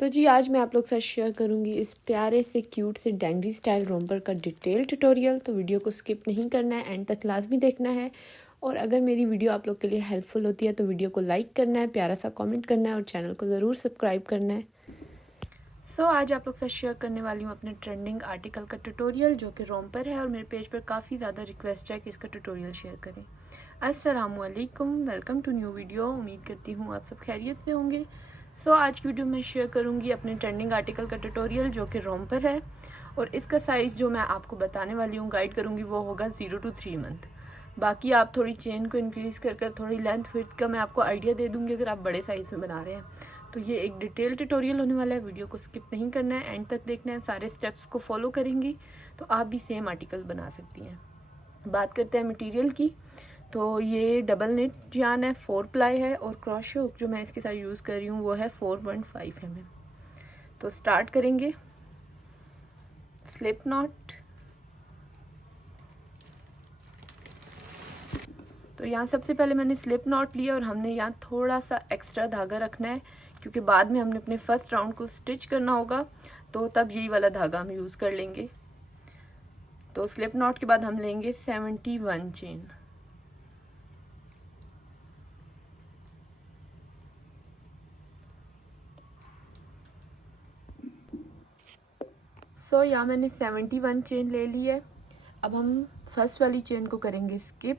तो जी आज मैं आप लोग के साथ शेयर करूंगी इस प्यारे से क्यूट से डेंगरी स्टाइल रोम्पर का डिटेल ट्यूटोरियल। तो वीडियो को स्किप नहीं करना है, एंड तक लाजमी देखना है। और अगर मेरी वीडियो आप लोग के लिए हेल्पफुल होती है तो वीडियो को लाइक करना है, प्यारा सा कमेंट करना है और चैनल को ज़रूर सब्सक्राइब करना है। आज आप लोग के साथ शेयर करने वाली हूँ अपने ट्रेंडिंग आर्टिकल का ट्यूटोरियल जो कि रोम्पर है, और मेरे पेज पर काफ़ी ज़्यादा रिक्वेस्ट है कि इसका ट्यूटोरियल शेयर करें। अस्सलामुअलैकुम, वेलकम टू न्यू वीडियो। उम्मीद करती हूँ आप सब खैरियत से होंगे। आज की वीडियो में शेयर करूंगी अपने ट्रेंडिंग आर्टिकल का ट्यूटोरियल जो कि रोम्पर है, और इसका साइज़ जो मैं आपको बताने वाली हूँ, गाइड करूंगी, वो होगा 0 to 3 मंथ। बाकी आप थोड़ी चेन को इंक्रीज़ कर थोड़ी लेंथ विड्थ का मैं आपको आइडिया दे दूँगी अगर आप बड़े साइज़ में बना रहे हैं। तो ये एक डिटेल ट्यूटोरियल होने वाला है, वीडियो को स्किप नहीं करना है, एंड तक देखना है, सारे स्टेप्स को फॉलो करेंगी तो आप भी सेम आर्टिकल बना सकती हैं। बात करते हैं मटेरियल की। तो ये डबल नेट यान है, 4 प्लाई है, और क्रॉशे हुक जो मैं इसके साथ यूज़ कर रही हूँ वो है 4.5 mm। तो स्टार्ट करेंगे। Slip not. तो यहाँ सबसे पहले मैंने स्लिप नॉट लिया और हमने यहाँ थोड़ा सा एक्स्ट्रा धागा रखना है क्योंकि बाद में हमने अपने फर्स्ट राउंड को स्टिच करना होगा, तो तब यही वाला धागा हम यूज़ कर लेंगे। तो स्लिप नॉट के बाद हम लेंगे 71 चेन। यहाँ मैंने 71 चेन ले ली है। अब हम फर्स्ट वाली चेन को करेंगे स्किप,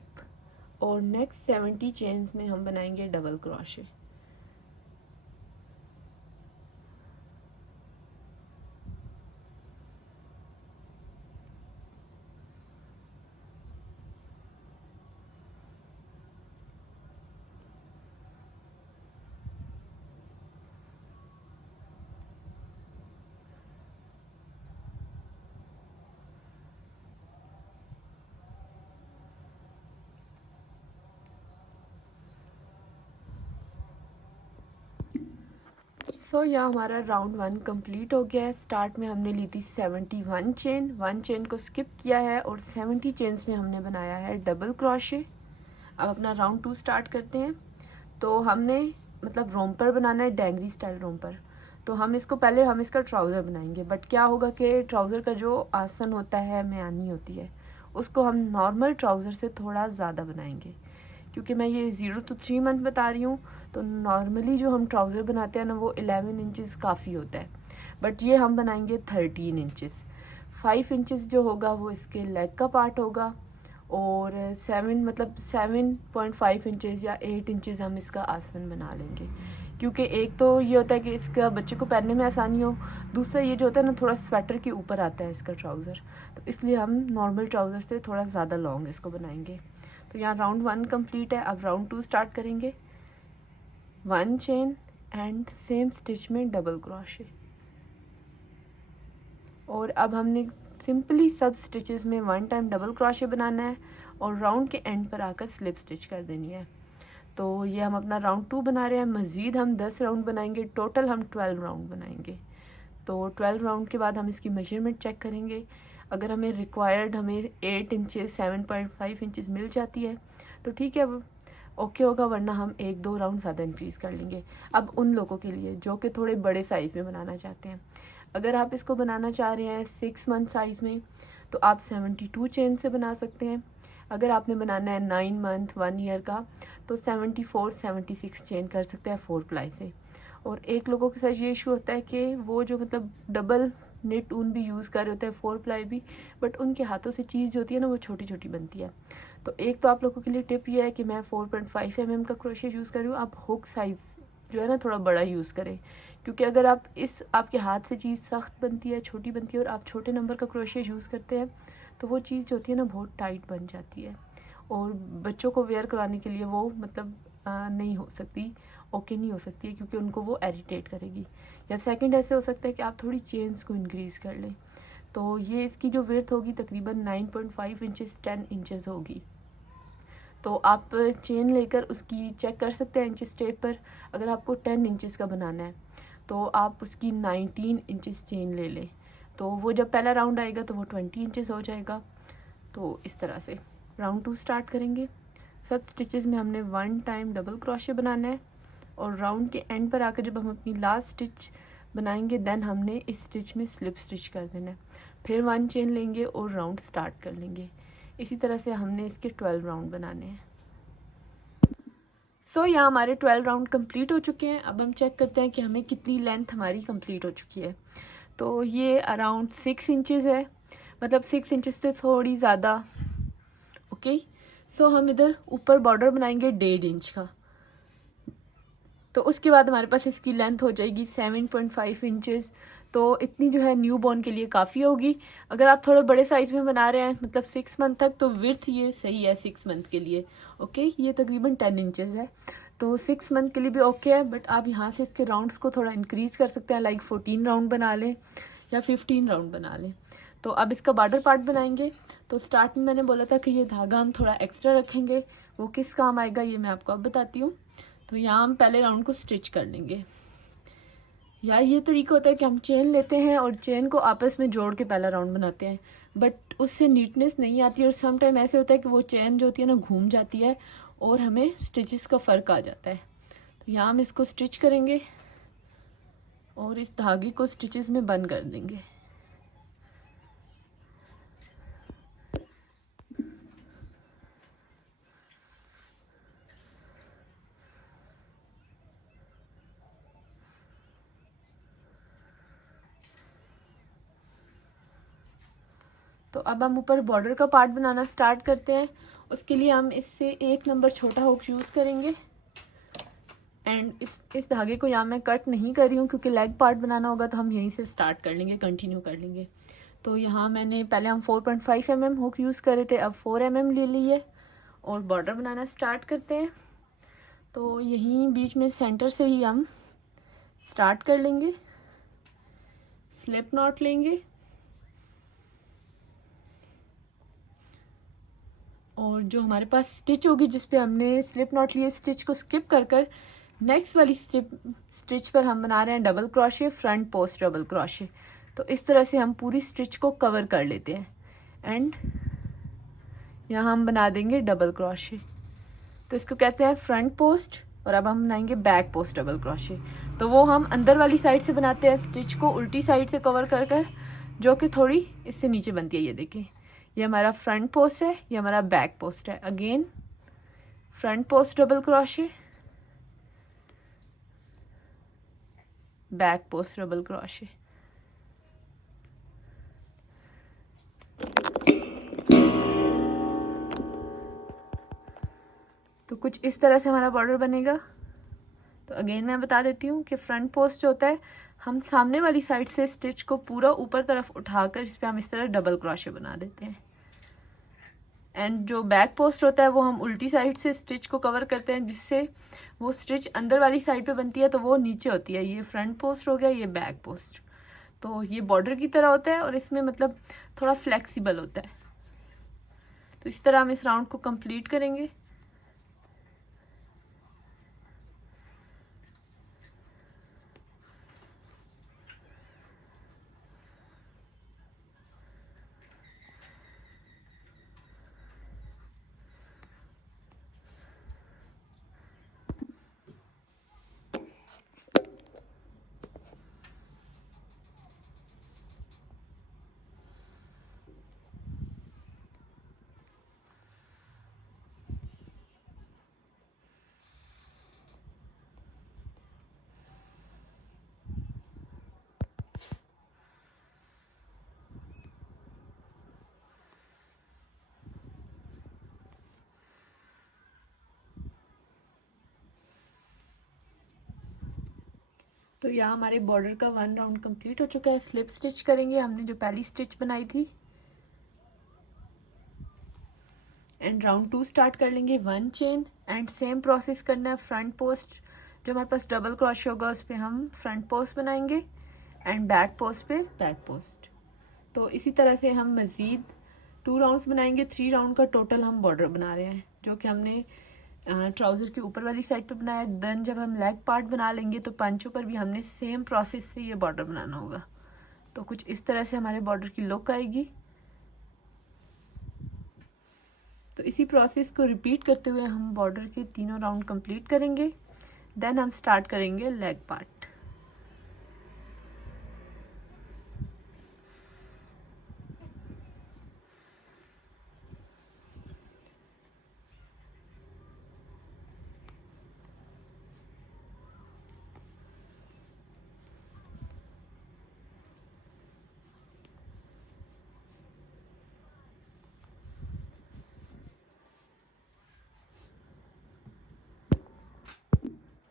और नेक्स्ट 70 चेन्स में हम बनाएंगे डबल क्रोशे। यहाँ हमारा राउंड 1 कंप्लीट हो गया है। स्टार्ट में हमने ली थी 71 चेन, 1 चेन को स्किप किया है और 70 चेन्स में हमने बनाया है डबल क्रोशे। अब अपना राउंड 2 स्टार्ट करते हैं। तो हमने मतलब रोम्पर बनाना है, डेंगरी स्टाइल रोम्पर। तो हम इसका ट्राउज़र बनाएंगे, बट क्या होगा कि ट्राउज़र का जो आसन होता है, म्यानी होती है, उसको हम नॉर्मल ट्राउज़र से थोड़ा ज़्यादा बनाएंगे। क्योंकि मैं ये 0 to 3 मंथ बता रही हूँ, तो नॉर्मली जो हम ट्राउज़र बनाते हैं ना, वो 11 इंचज़ काफ़ी होता है, बट ये हम बनाएंगे 13 इंचज़। 5 इंचज़ जो होगा वो इसके लेग का पार्ट होगा, और 7.5 इंचज़ या 8 इंचज़ हम इसका आसन बना लेंगे। क्योंकि एक तो ये होता है कि इसका बच्चे को पहनने में आसानी हो, दूसरा ये जो होता है ना, थोड़ा स्वेटर के ऊपर आता है इसका ट्राउज़र, तो इसलिए हम नॉर्मल ट्राउज़र से थोड़ा ज़्यादा लॉन्ग इसको बनाएंगे। तो यहाँ राउंड 1 कंप्लीट है। अब राउंड 2 स्टार्ट करेंगे। 1 चेन एंड सेम स्टिच में डबल क्रोशे, और अब हमने सिंपली सब स्टिचेस में 1 टाइम डबल क्रोशे बनाना है और राउंड के एंड पर आकर स्लिप स्टिच कर देनी है। तो ये हम अपना राउंड 2 बना रहे हैं। मज़ीद हम 10 राउंड बनाएंगे, टोटल हम 12 राउंड बनाएंगे। तो 12 राउंड के बाद हम इसकी मेजरमेंट चेक करेंगे। अगर हमें 8 इंचज़ 7.5 इंचज़ मिल जाती है तो ठीक है, ओके होगा, वरना हम 1-2 राउंड ज़्यादा इंक्रीज़ कर लेंगे। अब उन लोगों के लिए जो कि थोड़े बड़े साइज़ में बनाना चाहते हैं, अगर आप इसको बनाना चाह रहे हैं 6 मंथ साइज़ में, तो आप 72 चेन से बना सकते हैं। अगर आपने बनाना है 9 मंथ 1 ईयर का, तो 74-76 चेन कर सकते हैं 4 प्लाई से। और एक लोगों के साथ ये इशू होता है कि वो जो मतलब डबल नेट ऊन भी यूज़ कर रहे होते हैं, 4 प्लाई भी, बट उनके हाथों से चीज़ जो होती है ना, वो छोटी छोटी बनती है। तो एक तो आप लोगों के लिए टिप ये है कि मैं 4.5 mm का क्रोशे यूज़ कर रही हूँ। आप हुक साइज़ जो है ना थोड़ा बड़ा यूज़ करें, क्योंकि अगर आपके हाथ से चीज़ सख्त बनती है, छोटी बनती है, और आप छोटे नंबर का क्रोशे यूज़ करते हैं, तो वो चीज़ जो होती है ना बहुत टाइट बन जाती है, और बच्चों को वेयर कराने के लिए वो मतलब नहीं हो सकती, ओके नहीं हो सकती है, क्योंकि उनको वो इरिटेट करेगी। या सेकंड ऐसे हो सकता है कि आप थोड़ी चेन्स को इंक्रीज़ कर लें। तो ये इसकी जो विड्थ होगी तकरीबन 9.5 इंचज़ 10 इंचज़ होगी। तो आप चेन लेकर उसकी चेक कर सकते हैं इंचज़ टेप पर। अगर आपको 10 इंचज़ का बनाना है तो आप उसकी 19 इंचज़ चेन ले लें, तो वो जब पहला राउंड आएगा तो वो 20 इंचज़ हो जाएगा। तो इस तरह से राउंड 2 स्टार्ट करेंगे। सब स्टिचेस में हमने 1 टाइम डबल क्रोशे बनाना है, और राउंड के एंड पर आकर जब हम अपनी लास्ट स्टिच बनाएंगे, देन हमने इस स्टिच में स्लिप स्टिच कर देना है, फिर 1 चेन लेंगे और राउंड स्टार्ट कर लेंगे। इसी तरह से हमने इसके 12 राउंड बनाने हैं। सो यहाँ हमारे 12 राउंड कंप्लीट हो चुके हैं। अब हम चेक करते हैं कि हमें कितनी लेंथ हमारी कंप्लीट हो चुकी है। तो ये अराउंड 6 इंचेस है, मतलब 6 इंचेस से थोड़ी ज़्यादा। ओके, सो हम इधर ऊपर बॉर्डर बनाएंगे 1.5 इंच का। तो उसके बाद हमारे पास इसकी लेंथ हो जाएगी 7.5 इंचेस। तो इतनी जो है न्यू बॉर्न के लिए काफ़ी होगी। अगर आप थोड़े बड़े साइज़ में बना रहे हैं, मतलब 6 मंथ तक, तो विड्थ ये सही है 6 मंथ के लिए। ओके, ये तकरीबन 10 इंचेस है, तो 6 मंथ के लिए भी ओके है। बट आप यहाँ से इसके राउंड्स को थोड़ा इंक्रीज़ कर सकते हैं, लाइक 14 राउंड बना लें या 15 राउंड बना लें। तो अब इसका बॉर्डर पार्ट बनाएंगे। तो स्टार्ट में मैंने बोला था कि ये धागा हम थोड़ा एक्स्ट्रा रखेंगे, वो किस काम आएगा ये मैं आपको अब बताती हूँ। तो यहाँ हम पहले राउंड को स्टिच कर लेंगे। यार ये तरीका होता है कि हम चेन लेते हैं और चेन को आपस में जोड़ के पहला राउंड बनाते हैं, बट उससे नीटनेस नहीं आती और सम टाइम ऐसे होता है कि वो चेन जो होती है ना घूम जाती है और हमें स्टिचेस का फ़र्क आ जाता है। तो यहाँ हम इसको स्टिच करेंगे और इस धागे को स्टिचेस में बंद कर देंगे। तो अब हम ऊपर बॉर्डर का पार्ट बनाना स्टार्ट करते हैं। उसके लिए हम इससे 1 नंबर छोटा हुक यूज़ करेंगे एंड इस धागे को यहाँ मैं कट नहीं कर रही हूँ क्योंकि लेग पार्ट बनाना होगा, तो हम यहीं से स्टार्ट कर लेंगे, कंटिन्यू कर लेंगे। तो यहाँ मैंने पहले हम 4.5 mm हुक यूज़ कर रहे थे, अब 4 mm ले ली है और बॉर्डर बनाना स्टार्ट करते हैं। तो यहीं बीच में सेंटर से ही हम स्टार्ट कर लेंगे, स्लिप नॉट लेंगे और जो हमारे पास स्टिच होगी जिस पे हमने स्लिप नॉट लिए, स्टिच को स्किप कर कर नेक्स्ट वाली स्टिच पर हम बना रहे हैं double crochet, front post double crochet. तो इस तरह से हम पूरी स्टिच को कवर कर लेते हैं एंड यहाँ हम बना देंगे डबल क्रोशे। तो इसको कहते हैं फ्रंट पोस्ट और अब हम बनाएंगे बैक पोस्ट डबल क्रोशे। तो वो हम अंदर वाली साइड से बनाते हैं, स्टिच को उल्टी साइड से कवर कर कर, जो कि थोड़ी इससे नीचे बनती है। ये देखें, ये हमारा फ्रंट पोस्ट है, ये हमारा बैक पोस्ट है। Again front post double crochet, back post double crochet. तो कुछ इस तरह से हमारा बॉर्डर बनेगा। तो अगेन मैं बता देती हूँ कि फ्रंट पोस्ट जो होता है, हम सामने वाली साइड से स्टिच को पूरा ऊपर तरफ उठाकर इस पर हम इस तरह डबल क्रोशे बना देते हैं एंड जो बैक पोस्ट होता है वो हम उल्टी साइड से स्टिच को कवर करते हैं, जिससे वो स्टिच अंदर वाली साइड पे बनती है तो वो नीचे होती है। ये फ्रंट पोस्ट हो गया, ये बैक पोस्ट। तो ये बॉर्डर की तरह होता है और इसमें मतलब थोड़ा फ्लेक्सिबल होता है। तो इस तरह हम इस राउंड को कंप्लीट करेंगे। तो यहाँ हमारे बॉर्डर का 1 राउंड कंप्लीट हो चुका है। स्लिप स्टिच करेंगे हमने जो पहली स्टिच बनाई थी एंड राउंड 2 स्टार्ट कर लेंगे 1 चेन एंड सेम प्रोसेस करना है। फ्रंट पोस्ट जो हमारे पास डबल क्रोशे होगा उस पर हम फ्रंट पोस्ट बनाएंगे एंड बैक पोस्ट पे बैक पोस्ट। तो इसी तरह से हम मज़ीद 2 राउंड्स बनाएंगे। 3 राउंड का टोटल हम बॉर्डर बना रहे हैं, जो कि हमने ट्राउज़र की ऊपर वाली साइड पे बनाया। देन जब हम लेग पार्ट बना लेंगे तो पंचों पर भी हमने सेम प्रोसेस से ये बॉर्डर बनाना होगा। तो कुछ इस तरह से हमारे बॉर्डर की लुक आएगी। तो इसी प्रोसेस को रिपीट करते हुए हम बॉर्डर के तीनों राउंड कंप्लीट करेंगे। देन हम स्टार्ट करेंगे लेग पार्ट।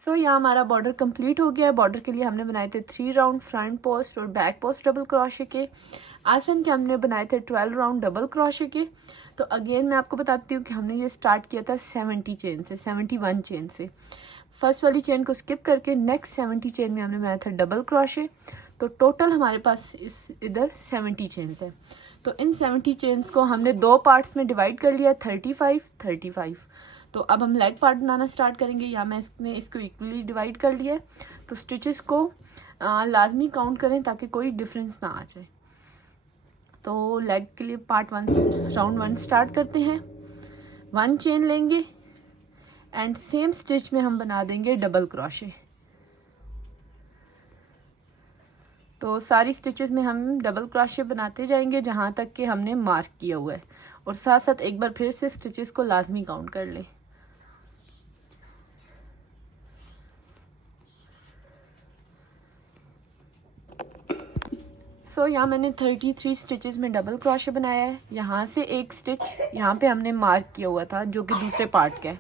सो यहाँ हमारा बॉर्डर कंप्लीट हो गया है। बॉर्डर के लिए हमने बनाए थे 3 राउंड फ्रंट पोस्ट और बैक पोस्ट डबल क्रोशे के। आसन के हमने बनाए थे 12 राउंड डबल क्रोशे के। तो अगेन मैं आपको बताती हूँ कि हमने ये स्टार्ट किया था 70 चेन से, 71 चेन से। फर्स्ट वाली चेन को स्किप करके नेक्स्ट 70 चेन में हमने बनाया था डबल क्रोशे। तो टोटल हमारे पास इधर 70 चेन्स है। तो इन 70 चेन्स को हमने 2 पार्ट्स में डिवाइड कर लिया, 35 35। तो अब हम लेग पार्ट बनाना स्टार्ट करेंगे। यहाँ मैंने इसको इक्वली डिवाइड कर लिया है। तो स्टिचेस को लाजमी काउंट करें ताकि कोई डिफरेंस ना आ जाए। तो लेग के लिए पार्ट 1 राउंड 1 स्टार्ट करते हैं। 1 चेन लेंगे एंड सेम स्टिच में हम बना देंगे डबल क्रोशे। तो सारी स्टिचेस में हम डबल क्रोशे बनाते जाएंगे जहाँ तक कि हमने मार्क किया हुआ है, और साथ साथ एक बार फिर से स्टिचेस को लाजमी काउंट कर लें। सो यहाँ मैंने 33 स्टिचेस में डबल क्रोशे बनाया है। यहाँ से एक स्टिच यहाँ पे हमने मार्क किया हुआ था जो कि दूसरे पार्ट का है।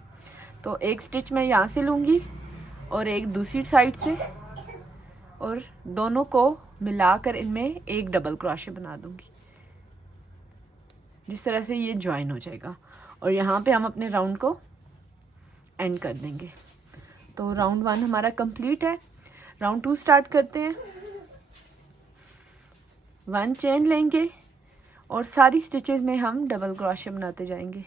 तो एक स्टिच मैं यहाँ से लूँगी और एक दूसरी साइड से, और दोनों को मिलाकर इनमें एक डबल क्रोशे बना दूँगी। जिस तरह से ये ज्वाइन हो जाएगा, और यहाँ पे हम अपने राउंड को एंड कर देंगे। तो राउंड 1 हमारा कंप्लीट है। राउंड 2 स्टार्ट करते हैं। 1 चेन लेंगे और सारी स्टिचेस में हम डबल क्रोशे बनाते जाएंगे।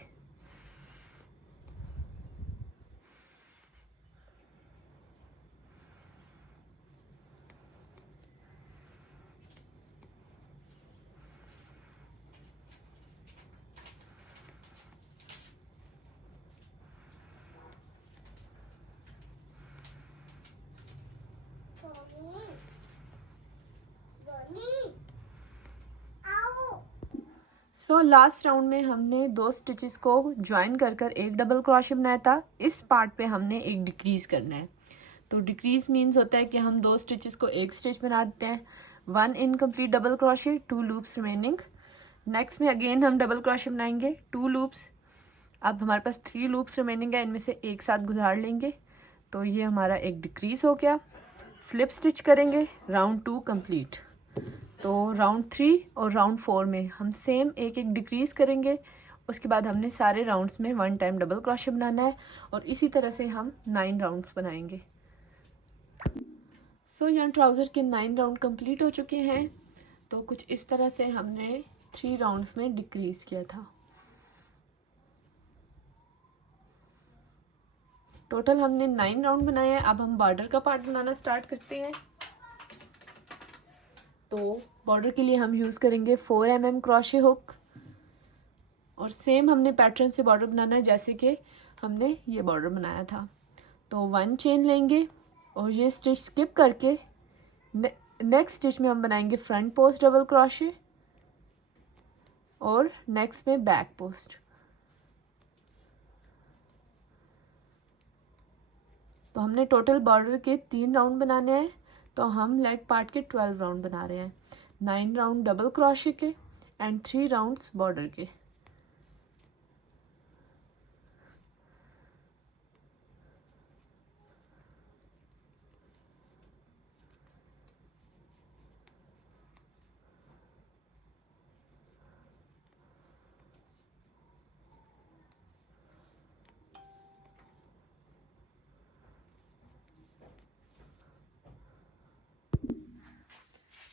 सो लास्ट राउंड में हमने 2 स्टिचेस को ज्वाइन कर कर एक डबल क्रोशे बनाया था। इस पार्ट पे हमने एक डिक्रीज करना है। तो डिक्रीज मीन्स होता है कि हम 2 स्टिचेस को एक स्टिच बना देते हैं। 1 incomplete double crochet, 2 loops remaining. Next में अगेन हम डबल क्रोशे बनाएंगे, 2 लूप्स। अब हमारे पास 3 लूप्स रिमेनिंग है, इनमें से एक साथ गुजार लेंगे। तो ये हमारा एक डिक्रीज हो गया। स्लिप स्टिच करेंगे, राउंड 2 कंप्लीट। तो राउंड 3 और राउंड 4 में हम सेम एक एक डिक्रीज करेंगे। उसके बाद हमने सारे राउंड्स में 1 टाइम डबल क्रोशे बनाना है, और इसी तरह से हम 9 राउंड्स बनाएंगे। सो यहाँ ट्राउज़र के 9 राउंड कंप्लीट हो चुके हैं। तो कुछ इस तरह से हमने 3 राउंड्स में डिक्रीज किया था। टोटल हमने 9 राउंड बनाए हैं। अब हम बॉर्डर का पार्ट बनाना स्टार्ट करते हैं। तो बॉर्डर के लिए हम यूज़ करेंगे 4 mm क्रोशे हुक, और सेम हमने पैटर्न से बॉर्डर बनाना है जैसे कि हमने ये बॉर्डर बनाया था। तो 1 चेन लेंगे और ये स्टिच स्किप करके नेक्स्ट स्टिच में हम बनाएंगे फ्रंट पोस्ट डबल क्रोशे, और नेक्स्ट में बैक पोस्ट। तो हमने टोटल बॉर्डर के 3 राउंड बनाने हैं। तो हम लेग पार्ट के 12 राउंड बना रहे हैं। 9 राउंड डबल क्रोशे के एंड 3 राउंड्स बॉर्डर के।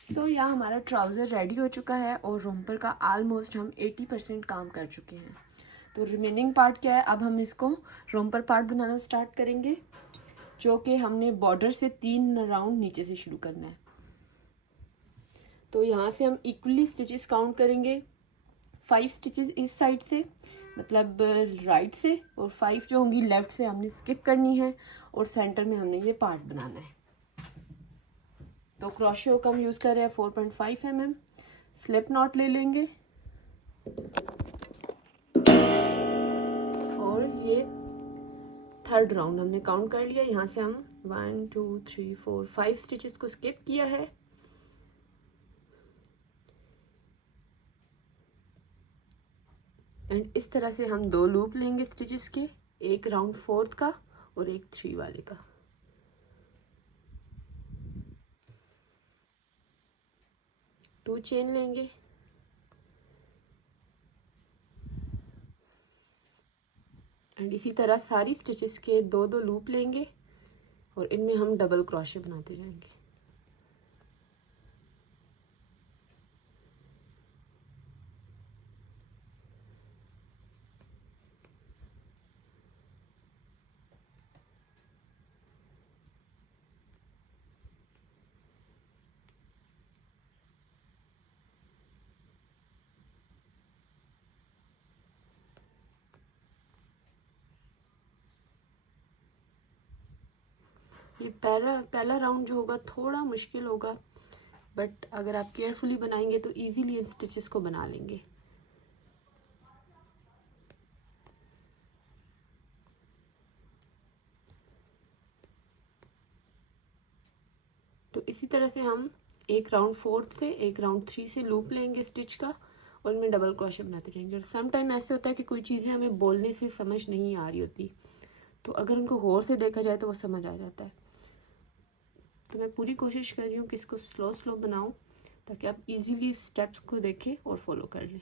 सो यहाँ हमारा ट्राउज़र रेडी हो चुका है, और रोम्पर का आलमोस्ट हम 80% काम कर चुके हैं। तो रिमेनिंग पार्ट क्या है, अब हम इसको रोम्पर पार्ट बनाना स्टार्ट करेंगे, जो कि हमने बॉर्डर से 3 राउंड नीचे से शुरू करना है। तो यहाँ से हम इक्वली स्टिचेस काउंट करेंगे। 5 स्टिचेस इस साइड से, मतलब राइट से, और 5 जो होंगी लेफ़्ट से हमने स्किप करनी है, और सेंटर में हमने ये पार्ट बनाना है। तो क्रोशे हुक हम यूज़ कर रहे हैं 4.5 mm। स्लिप नॉट ले लेंगे, और ये 3rd राउंड हमने काउंट कर लिया। यहाँ से हम 1 2 3 4 5 स्टिचेस को स्किप किया है। एंड इस तरह से हम 2 लूप लेंगे स्टिचेस के, एक राउंड 4th का और एक 3 वाले का। 2 चेन लेंगे, एंड इसी तरह सारी स्टिचेस के 2-2 लूप लेंगे और इनमें हम डबल क्रोशे बनाते जाएंगे। ये पहला राउंड जो होगा थोड़ा मुश्किल होगा, बट अगर आप केयरफुली बनाएंगे तो इजीली इन स्टिचेस को बना लेंगे। तो इसी तरह से हम एक राउंड 4 से एक राउंड 3 से लूप लेंगे स्टिच का और इनमें डबल क्रोशे बनाते जाएंगे। और सम टाइम ऐसे होता है कि कोई चीज़ें हमें बोलने से समझ नहीं आ रही होती, तो अगर उनको गौर से देखा जाए तो वो समझ आ जाता है। तो मैं पूरी कोशिश कर रही हूँ कि इसको स्लो स्लो बनाऊँ ताकि आप इजीली स्टेप्स को देखें और फॉलो कर लें।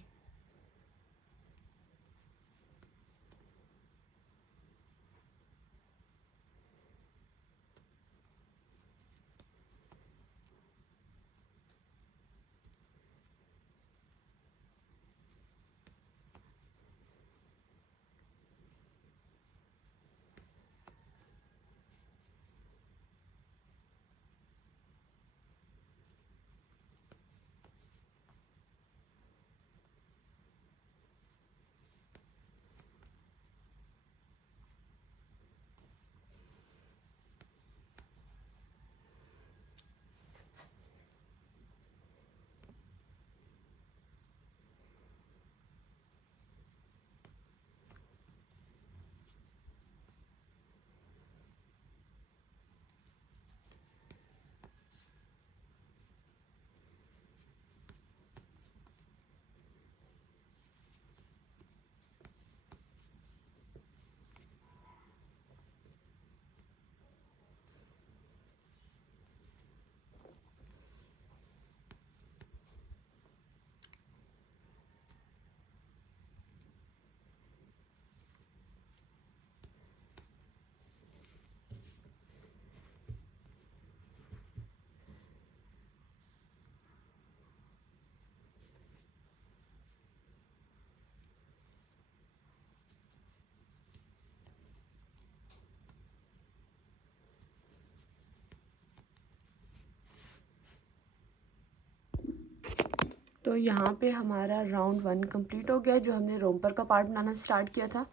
तो यहाँ पे हमारा राउंड 1 कंप्लीट हो गया, जो हमने रोम्पर का पार्ट बनाना स्टार्ट किया था।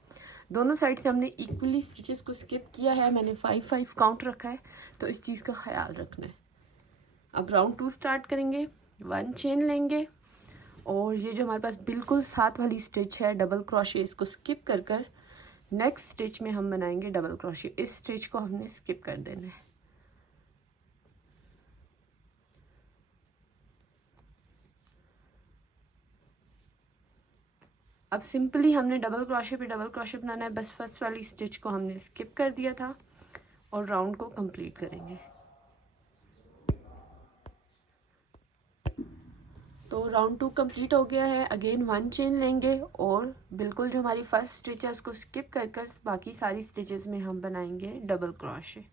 दोनों साइड से हमने इक्वली स्टिचेस को स्किप किया है। मैंने 5-5 काउंट रखा है, तो इस चीज़ का ख्याल रखना है। अब राउंड 2 स्टार्ट करेंगे। 1 चेन लेंगे और ये जो हमारे पास बिल्कुल साथ वाली स्टिच है डबल क्रोशे, इसको स्किप कर कर नेक्स्ट स्टिच में हम बनाएंगे डबल क्रोशे। इस स्टिच को हमने स्किप कर देना है। अब सिंपली हमने डबल क्रोशे पे डबल क्रोशे बनाना है, बस फर्स्ट वाली स्टिच को हमने स्किप कर दिया था और राउंड को कंप्लीट करेंगे। तो राउंड 2 कंप्लीट हो गया है। अगेन 1 चेन लेंगे और बिल्कुल जो हमारी फर्स्ट स्टिच है उसको स्किप कर कर बाकी सारी स्टिचेस में हम बनाएंगे डबल क्रोशे।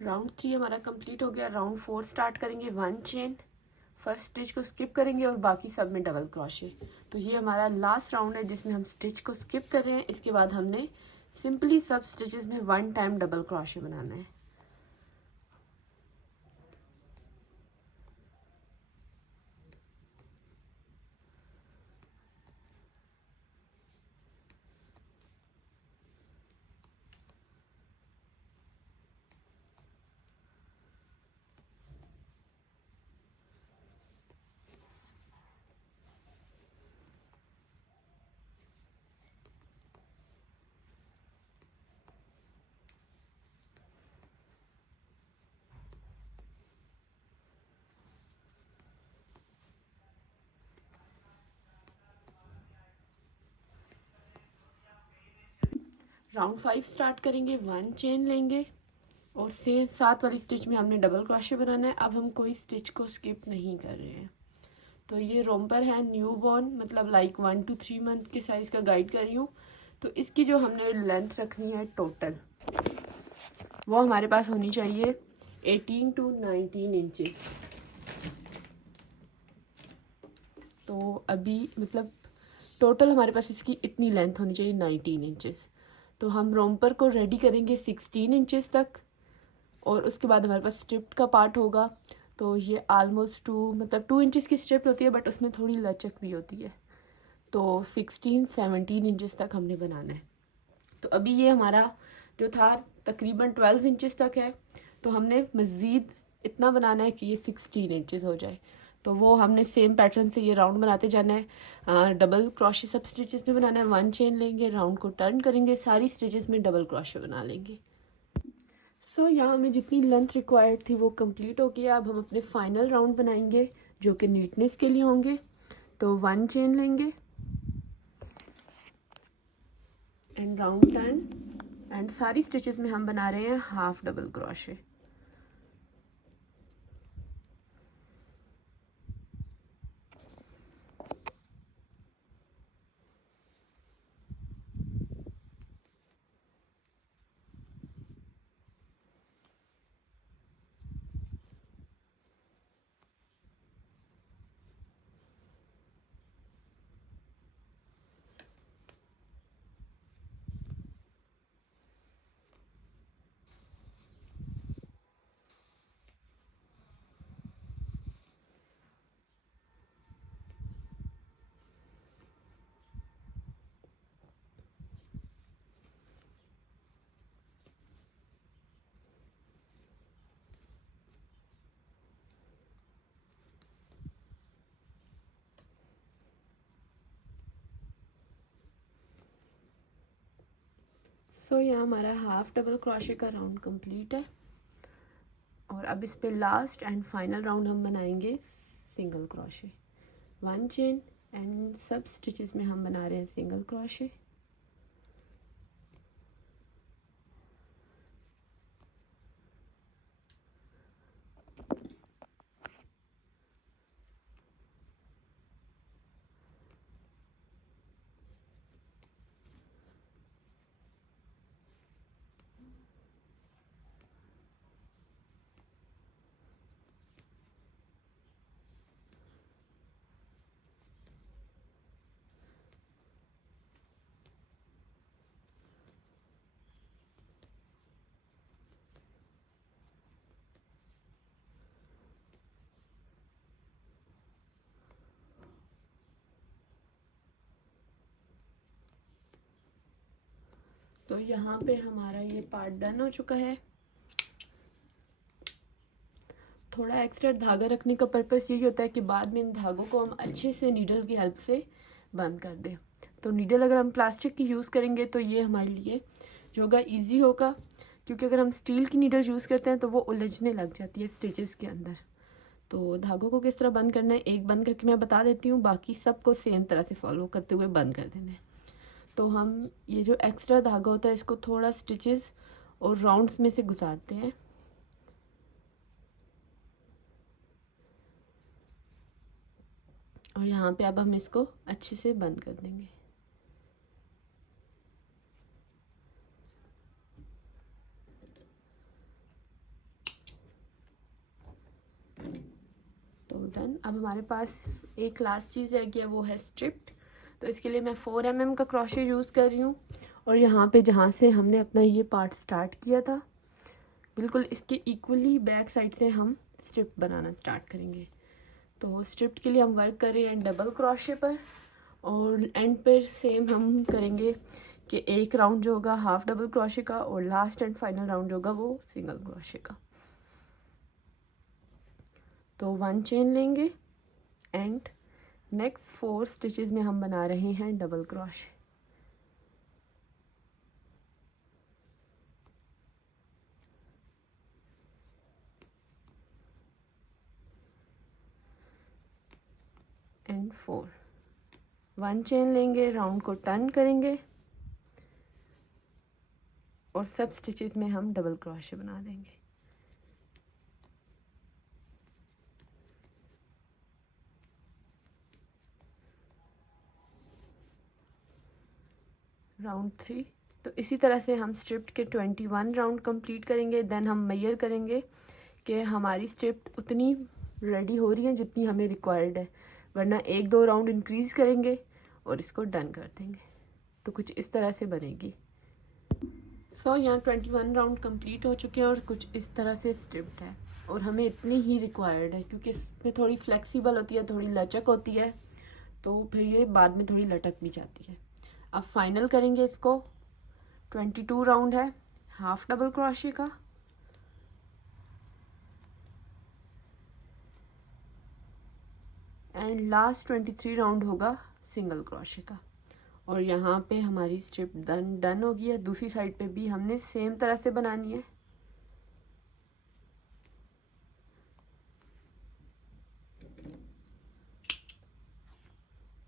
राउंड 3 हमारा कंप्लीट हो गया। राउंड 4 स्टार्ट करेंगे। 1 चेन, फर्स्ट स्टिच को स्किप करेंगे और बाकी सब में डबल क्रोशे। तो ये हमारा लास्ट राउंड है जिसमें हम स्टिच को स्किप कर रहे हैं। इसके बाद हमने सिंपली सब स्टिचेस में 1 टाइम डबल क्रोशे बनाना है। राउंड 5 स्टार्ट करेंगे, 1 चेन लेंगे और से 7 वाली स्टिच में हमने डबल क्रोशे बनाना है। अब हम कोई स्टिच को स्किप नहीं कर रहे हैं। तो ये रोम्पर है न्यू बॉर्न, मतलब लाइक 1 to 3 मंथ के साइज़ का गाइड कर रही हूँ। तो इसकी जो हमने लेंथ रखनी है टोटल, वो हमारे पास होनी चाहिए 18 to 19 इंचेस। तो अभी मतलब टोटल हमारे पास इसकी इतनी लेंथ होनी चाहिए 19 इंचेस। तो हम रोम्पर को रेडी करेंगे 16 इंचेस तक और उसके बाद हमारे पास स्ट्रिप्ट का पार्ट होगा। तो ये आलमोस्ट 2 इंचेस की स्ट्रिप्ट होती है, बट उसमें थोड़ी लचक भी होती है। तो 16-17 इंचेस तक हमने बनाना है। तो अभी ये हमारा जो था तकरीबन 12 इंचेस तक है, तो हमने मज़ीद इतना बनाना है कि ये 16 इंचेस हो जाए। तो वो हमने सेम पैटर्न से ये राउंड बनाते जाना है। डबल क्रोशे सब स्टिचेस में बनाना है, 1 चेन लेंगे, राउंड को टर्न करेंगे, सारी स्टिचेस में डबल क्रोशे बना लेंगे। सो यहाँ हमें जितनी लेंथ रिक्वायर्ड थी वो कंप्लीट हो गया। अब हम अपने फाइनल राउंड बनाएंगे जो कि नीटनेस के लिए होंगे। तो 1 चेन लेंगे एंड राउंड टर्न एंड सारी स्टिचेस में हम बना रहे हैं हाफ डबल क्रोशे। सो यहाँ हमारा हाफ डबल क्रोशे का राउंड कंप्लीट है और अब इस पे लास्ट एंड फाइनल राउंड हम बनाएंगे सिंगल क्रोशे। 1 चेन एंड सब स्टिचेस में हम बना रहे हैं सिंगल क्रोशे। तो यहाँ पे हमारा ये पार्ट डन हो चुका है। थोड़ा एक्स्ट्रा धागा रखने का पर्पस यही होता है कि बाद में इन धागों को हम अच्छे से नीडल की हेल्प से बंद कर दें। तो नीडल अगर हम प्लास्टिक की यूज़ करेंगे तो ये हमारे लिए जो होगा ईजी होगा, क्योंकि अगर हम स्टील की नीडल यूज़ करते हैं तो वो उलझने लग जाती है स्टिचेस के अंदर। तो धागों को किस तरह बंद करना है एक बंद करके मैं बता देती हूँ, बाकी सबको सेम तरह से फॉलो करते हुए बंद कर देना है। तो हम ये जो एक्स्ट्रा धागा होता है इसको थोड़ा स्टिचेस और राउंड्स में से गुजारते हैं और यहाँ पे अब हम इसको अच्छे से बंद कर देंगे। तो डन। अब हमारे पास एक लास्ट चीज़ रह गया, वो है स्ट्रिप्ट। तो इसके लिए मैं 4 mm का क्रोशे यूज़ कर रही हूँ और यहाँ पे जहाँ से हमने अपना ये पार्ट स्टार्ट किया था बिल्कुल इसके इक्वली बैक साइड से हम स्ट्रिप बनाना स्टार्ट करेंगे। तो स्ट्रिप्ट के लिए हम वर्क कर रहे हैं डबल क्रोशे पर और एंड पर सेम हम करेंगे कि एक राउंड जो होगा हाफ डबल क्रोशे का और लास्ट एंड फाइनल राउंड जो होगा वो सिंगल क्रोशे का। तो 1 चेन लेंगे एंड नेक्स्ट 4 स्टिचेस में हम बना रहे हैं डबल क्रोशे। एंड 4 1 चेन लेंगे, राउंड को टर्न करेंगे और सब स्टिचेस में हम डबल क्रोशे बना देंगे। राउंड 3। तो इसी तरह से हम स्ट्रिप के 21 राउंड कंप्लीट करेंगे। देन हम मेजर करेंगे कि हमारी स्ट्रिप उतनी रेडी हो रही है जितनी हमें रिक्वायर्ड है, वरना 1-2 राउंड इंक्रीज़ करेंगे और इसको डन कर देंगे। तो कुछ इस तरह से बनेगी। यहाँ 21 राउंड कंप्लीट हो चुके हैं और कुछ इस तरह से स्ट्रिप्ड है और हमें इतनी ही रिक्वायर्ड है क्योंकि इसमें थोड़ी फ्लेक्सिबल होती है, थोड़ी लचक होती है, तो फिर ये बाद में थोड़ी लटक भी जाती है। अब फाइनल करेंगे इसको। 22 राउंड है हाफ डबल क्रोशे का, एंड लास्ट 23 राउंड होगा सिंगल क्रोशे का। और यहाँ पे हमारी स्ट्रिप डन हो गई है। दूसरी साइड पे भी हमने सेम तरह से बनानी है।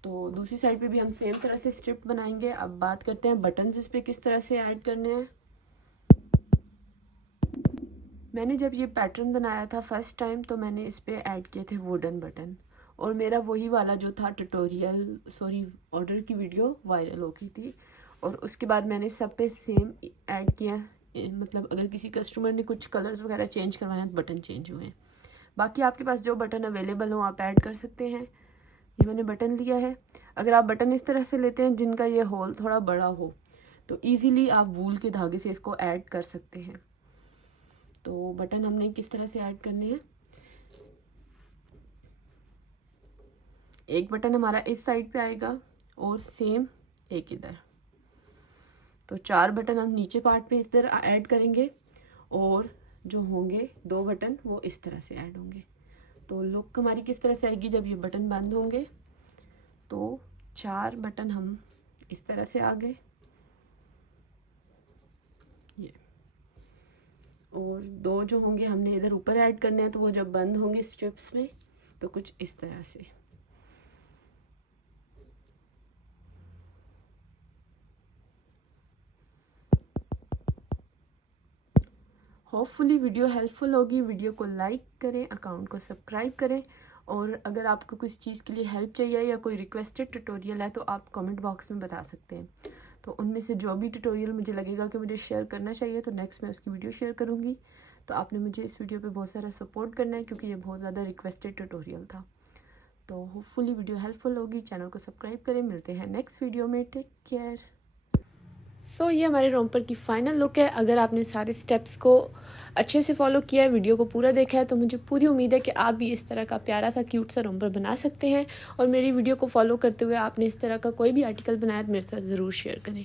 तो दूसरी साइड पे भी हम सेम तरह से स्ट्रिप बनाएंगे। अब बात करते हैं बटन्स इस पे किस तरह से ऐड करने हैं। मैंने जब ये पैटर्न बनाया था फर्स्ट टाइम तो मैंने इस पे ऐड किए थे वुडन बटन, और मेरा वही वाला जो था ऑर्डर की वीडियो वायरल हो गई थी, और उसके बाद मैंने सब पे सेम ऐड किया। मतलब अगर किसी कस्टमर ने कुछ कलर्स वगैरह चेंज करवाए हैं तो बटन चेंज हुए हैं। बाकी आपके पास जो बटन अवेलेबल हो आप ऐड कर सकते हैं। ये मैंने बटन लिया है। अगर आप बटन इस तरह से लेते हैं जिनका ये होल थोड़ा बड़ा हो तो ईज़िली आप वूल के धागे से इसको ऐड कर सकते हैं। तो बटन हमने किस तरह से ऐड करने हैं, एक बटन हमारा इस साइड पे आएगा और सेम एक इधर। तो 4 बटन हम नीचे पार्ट पे इधर ऐड करेंगे और जो होंगे 2 बटन वो इस तरह से ऐड होंगे। तो लुक हमारी किस तरह से आएगी जब ये बटन बंद होंगे। तो 4 बटन हम इस तरह से आ गए ये, और 2 जो होंगे हमने इधर ऊपर ऐड करने हैं, तो वो जब बंद होंगे स्ट्रिप्स में तो कुछ इस तरह से। होपफुली वीडियो हेल्पफुल होगी। वीडियो को लाइक करें, अकाउंट को सब्सक्राइब करें, और अगर आपको किसी चीज़ के लिए हेल्प चाहिए या कोई रिक्वेस्टेड ट्यूटोरियल है तो आप कमेंट बॉक्स में बता सकते हैं। तो उनमें से जो भी ट्यूटोरियल मुझे लगेगा कि मुझे शेयर करना चाहिए तो नेक्स्ट मैं उसकी वीडियो शेयर करूँगी। तो आपने मुझे इस वीडियो पे बहुत सारा सपोर्ट करना है क्योंकि ये बहुत ज़्यादा रिक्वेस्टेड ट्यूटोरियल था। तो होपफुली वीडियो हेल्पफुल होगी। चैनल को सब्सक्राइब करें। मिलते हैं नेक्स्ट वीडियो में। Take care. ये हमारे रोम्पर की फ़ाइनल लुक है। अगर आपने सारे स्टेप्स को अच्छे से फॉलो किया है, वीडियो को पूरा देखा है, तो मुझे पूरी उम्मीद है कि आप भी इस तरह का प्यारा सा क्यूट सा रोम्पर बना सकते हैं। और मेरी वीडियो को फॉलो करते हुए आपने इस तरह का कोई भी आर्टिकल बनाया तो मेरे साथ ज़रूर शेयर करें।